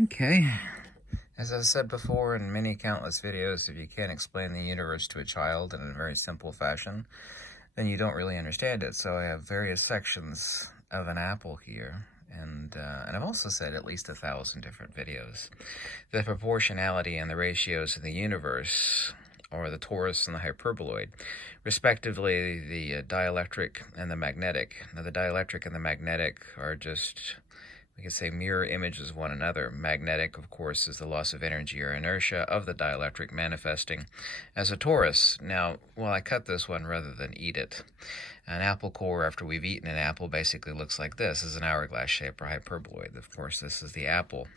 Okay. As I've said before in many countless videos, if you can't explain the universe to a child in a very simple fashion, then you don't really understand it. So I have various sections of an apple here. And I've also said at least 1,000 different videos. The proportionality and the ratios in the universe, or the torus and the hyperboloid, respectively the dielectric and the magnetic. Now the dielectric and the magnetic are just, we could say, mirror images of one another. Magnetic, of course, is the loss of energy or inertia of the dielectric manifesting as a torus. Now, well, I cut this one rather than eat it. An apple core, after we've eaten an apple, basically looks like this. This is an hourglass shape or hyperboloid. Of course, this is the apple.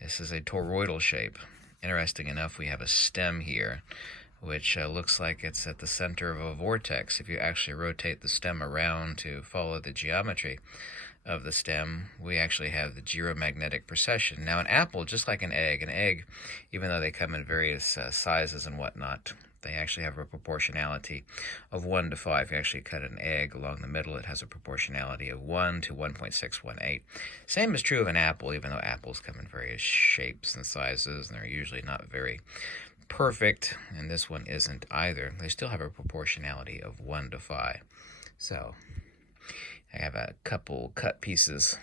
This is a toroidal shape. Interesting enough, we have a stem here, which looks like it's at the center of a vortex. If you actually rotate the stem around to follow the geometry of the stem, we actually have the geomagnetic precession. Now, an apple, just like an egg, even though they come in various sizes and whatnot, they actually have a proportionality of 1 to 5. If you actually cut an egg along the middle, it has a proportionality of 1 to 1.618. Same is true of an apple, even though apples come in various shapes and sizes, and they're usually not very perfect, and this one isn't either. They still have a proportionality of 1 to 5. So I have a couple cut pieces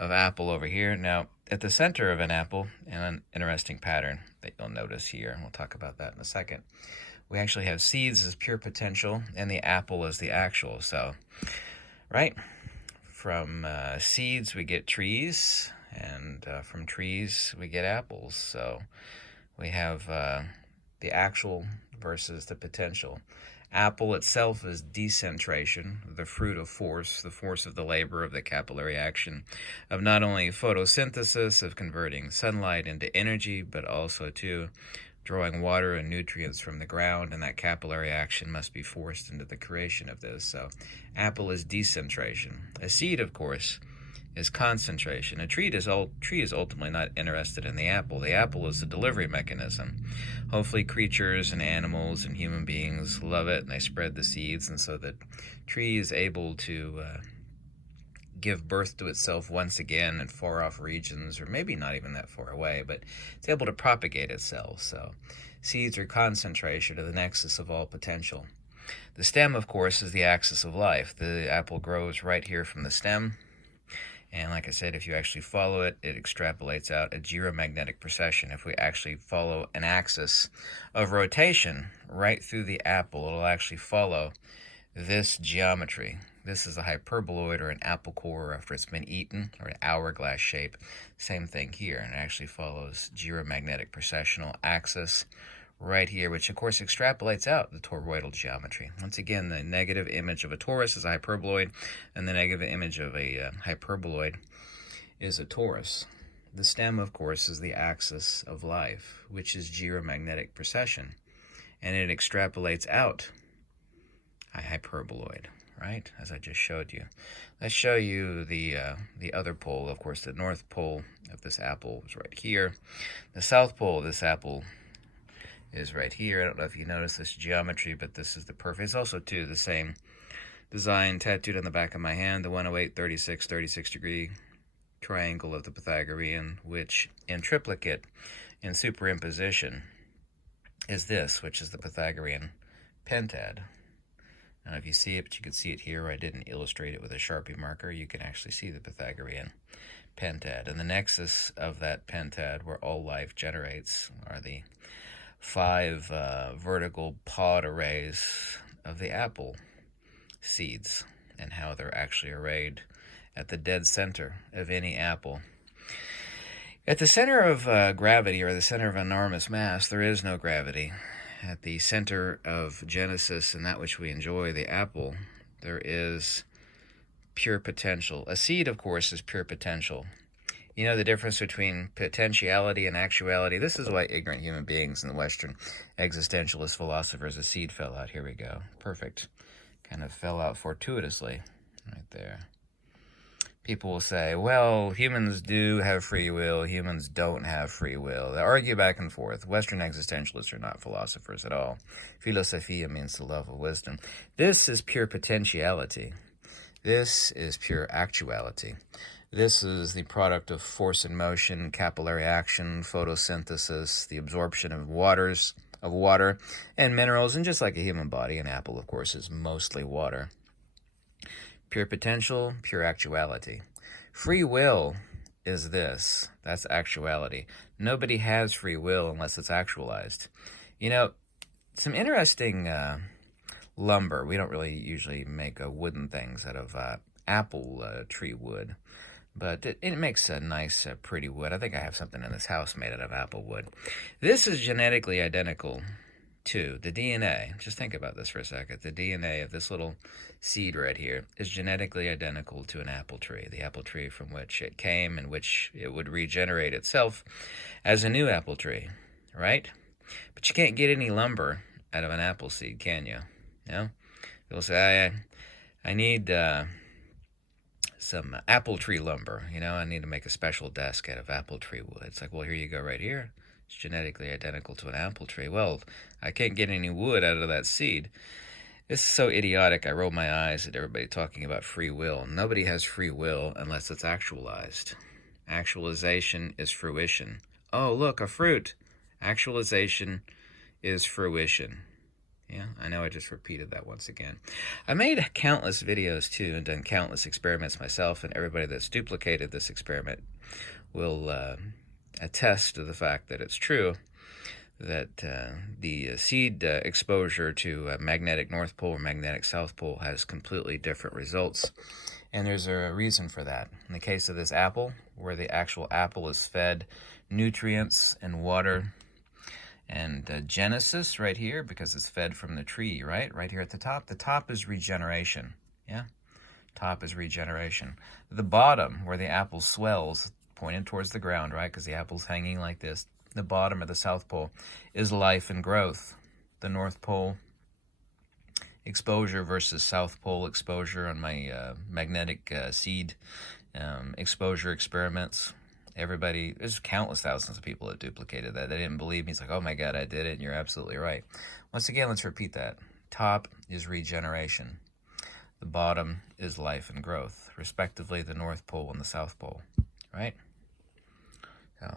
of apple over here. Now, at the center of an apple, an interesting pattern that you'll notice here, we'll talk about that in a second, we actually have seeds as pure potential and the apple as the actual. So, right, from seeds we get trees, and from trees we get apples. So we have the actual versus the potential. Apple itself is decentration, the fruit of force, the force of the labor of the capillary action of not only photosynthesis, of converting sunlight into energy, but also too drawing water and nutrients from the ground, and that capillary action must be forced into the creation of this. So apple is decentration. A seed, of course, is concentration. A tree is ultimately not interested in the apple. The apple is the delivery mechanism. Hopefully creatures and animals and human beings love it, and they spread the seeds, and so the tree is able to give birth to itself once again in far-off regions, or maybe not even that far away, but it's able to propagate itself. So seeds are concentration of the nexus of all potential. The stem, of course, is the axis of life. The apple grows right here from the stem. And like I said, if you actually follow it, it extrapolates out a geomagnetic precession. If we actually follow an axis of rotation right through the apple, it'll actually follow this geometry. This is a hyperboloid or an apple core after it's been eaten, or an hourglass shape. Same thing here, and it actually follows geomagnetic precessional axis right here, which of course extrapolates out the toroidal geometry. Once again, the negative image of a torus is a hyperboloid, and the negative image of a hyperboloid is a torus. The stem, of course, is the axis of life, which is geomagnetic precession, and it extrapolates out a hyperboloid, right, as I just showed you. Let's show you the other pole. Of course, the north pole of this apple is right here. The south pole of this apple is right here. I don't know if you notice this geometry, but this is the perfect. It's also, too, the same design tattooed on the back of my hand, the 108, 36, 36-degree triangle of the Pythagorean, which in triplicate, in superimposition, is this, which is the Pythagorean pentad. I don't know if you see it, but you can see it here. I didn't illustrate it with a Sharpie marker. You can actually see the Pythagorean pentad. And the nexus of that pentad, where all life generates, are the 5 vertical pod arrays of the apple seeds, and how they're actually arrayed at the dead center of any apple. At the center of gravity, or the center of enormous mass, there is no gravity. At the center of Genesis and that which we enjoy, the apple, there is pure potential. A seed, of course, is pure potential. You know the difference between potentiality and actuality? This is why ignorant human beings and the Western existentialist philosophers, a seed fell out. Here we go. Perfect. Kind of fell out fortuitously right there. People will say, well, humans do have free will, humans don't have free will. They argue back and forth. Western existentialists are not philosophers at all. Philosophia means the love of wisdom. This is pure potentiality. This is pure actuality. This is the product of force and motion, capillary action, photosynthesis, the absorption of water and minerals, and just like a human body, an apple, of course, is mostly water. Pure potential, pure actuality. Free will is this. That's actuality. Nobody has free will unless it's actualized. You know, some interesting lumber. We don't really usually make wooden things out of apple tree wood, but it makes a nice, pretty wood. I think I have something in this house made out of apple wood. This is genetically identical to the DNA. Just think about this for a second. The DNA of this little seed right here is genetically identical to an apple tree, the apple tree from which it came and which it would regenerate itself as a new apple tree, right? But you can't get any lumber out of an apple seed, can you? No? People say, I need some apple tree lumber. You know, I need to make a special desk out of apple tree wood. It's like, well, here you go right here. It's genetically identical to an apple tree. Well, I can't get any wood out of that seed. This is so idiotic. I roll my eyes at everybody talking about free will. Nobody has free will unless it's actualized. Actualization is fruition. Oh, look, a fruit. Actualization is fruition. Yeah, I know I just repeated that once again. I made countless videos too and done countless experiments myself, and everybody that's duplicated this experiment will attest to the fact that it's true that the seed exposure to magnetic North Pole or magnetic South Pole has completely different results. And there's a reason for that. In the case of this apple, where the actual apple is fed nutrients and water and genesis right here, because it's fed from the tree, right here at the top is regeneration. Yeah, top is regeneration. The bottom, where the apple swells pointed towards the ground, right, because the apple's hanging like this, the bottom of the South Pole is life and growth. The North Pole exposure versus South Pole exposure on my magnetic seed exposure experiments. There's countless thousands of people that duplicated that. They didn't believe me. It's like, oh my God, I did it, and you're absolutely right. Once again, let's repeat that. Top is regeneration. The bottom is life and growth, respectively, the North Pole and the South Pole, right? So,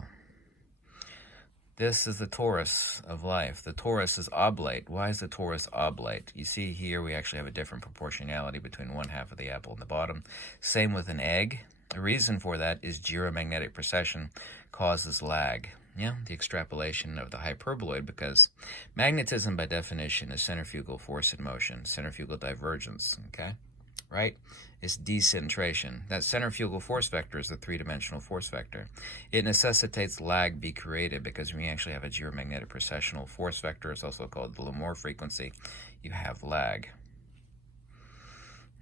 this is the torus of life. The torus is oblate. Why is the torus oblate? You see here we actually have a different proportionality between one half of the apple and the bottom. Same with an egg. The reason for that is gyromagnetic precession causes lag. Yeah, the extrapolation of the hyperboloid, because magnetism by definition is centrifugal force in motion, centrifugal divergence, okay? Right? It's decentration. That centrifugal force vector is the three-dimensional force vector. It necessitates lag be created because when you actually have a geomagnetic precessional force vector, it's also called the Larmor frequency, you have lag.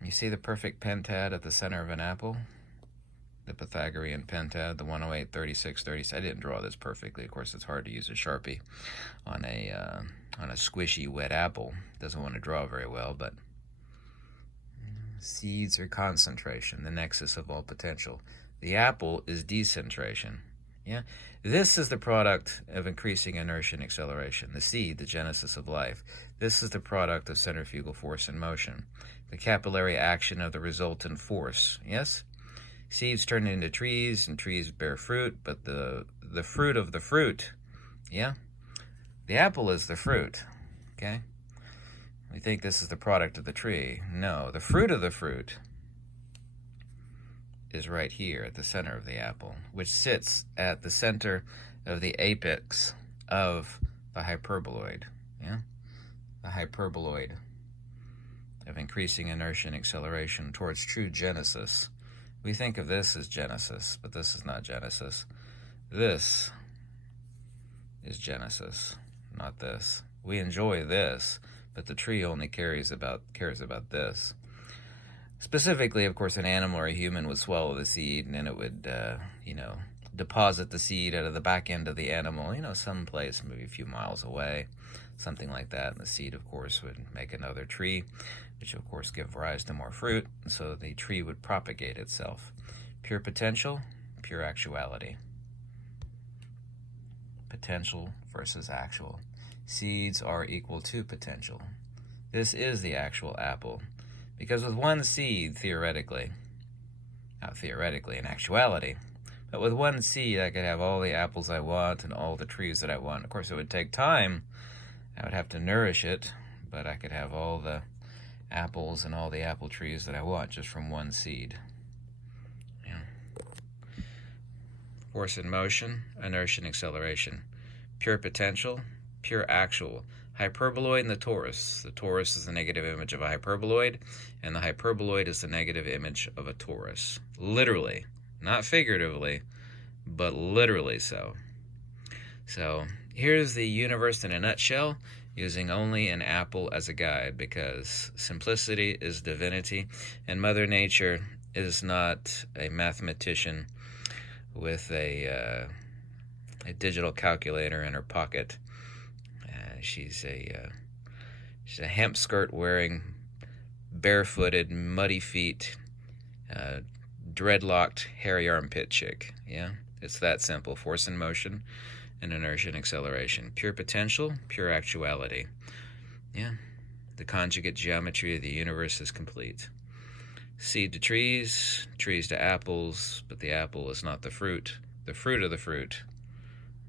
You see the perfect pentad at the center of an apple? The Pythagorean pentad, the 108, 36, 37. I didn't draw this perfectly. Of course, it's hard to use a Sharpie on a squishy, wet apple. Doesn't want to draw very well, but seeds are concentration, the nexus of all potential. The apple is decentration. Yeah, this is the product of increasing inertia and acceleration. The seed, the genesis of life. This is the product of centrifugal force in motion. The capillary action of the resultant force. Yes? Seeds turn into trees, and trees bear fruit, but the fruit of the fruit, yeah? The apple is the fruit, okay? We think this is the product of the tree. No, the fruit of the fruit is right here at the center of the apple, which sits at the center of the apex of the hyperboloid, yeah? The hyperboloid of increasing inertia and acceleration towards true genesis. We think of this as Genesis, but this is not Genesis. This is Genesis, not this. We enjoy this, but the tree only cares about this. Specifically, of course, an animal or a human would swallow the seed, and then it would, deposit the seed out of the back end of the animal, someplace maybe a few miles away, something like that. And the seed, of course, would make another tree, which of course give rise to more fruit, so the tree would propagate itself. Pure potential, pure actuality. Potential versus actual. Seeds are equal to potential. This is the actual apple, because with one seed, theoretically, Not theoretically, in actuality. But with one seed, I could have all the apples I want and all the trees that I want. Of course, it would take time. I would have to nourish it, but I could have all the apples and all the apple trees that I want just from one seed. Yeah. Force in motion, inertia and acceleration. Pure potential, pure actual. Hyperboloid and the torus. The torus is the negative image of a hyperboloid, and the hyperboloid is the negative image of a torus. Literally. Not figuratively, but literally so. So here's the universe in a nutshell, using only an apple as a guide, because simplicity is divinity, and Mother Nature is not a mathematician with a digital calculator in her pocket. She's a hemp skirt wearing, barefooted, muddy feet, dreadlocked, hairy armpit chick. Yeah, it's that simple. Force in motion and inertia and acceleration. Pure potential, pure actuality. Yeah, the conjugate geometry of the universe is complete. Seed to trees, trees to apples, but the apple is not the fruit. The fruit of the fruit,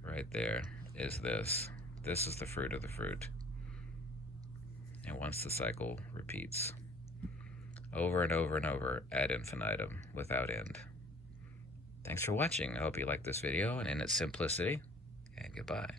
right there, is this. This is the fruit of the fruit. And once the cycle repeats, over and over and over ad infinitum, without end. Thanks for watching. I hope you liked this video and in its simplicity, and goodbye.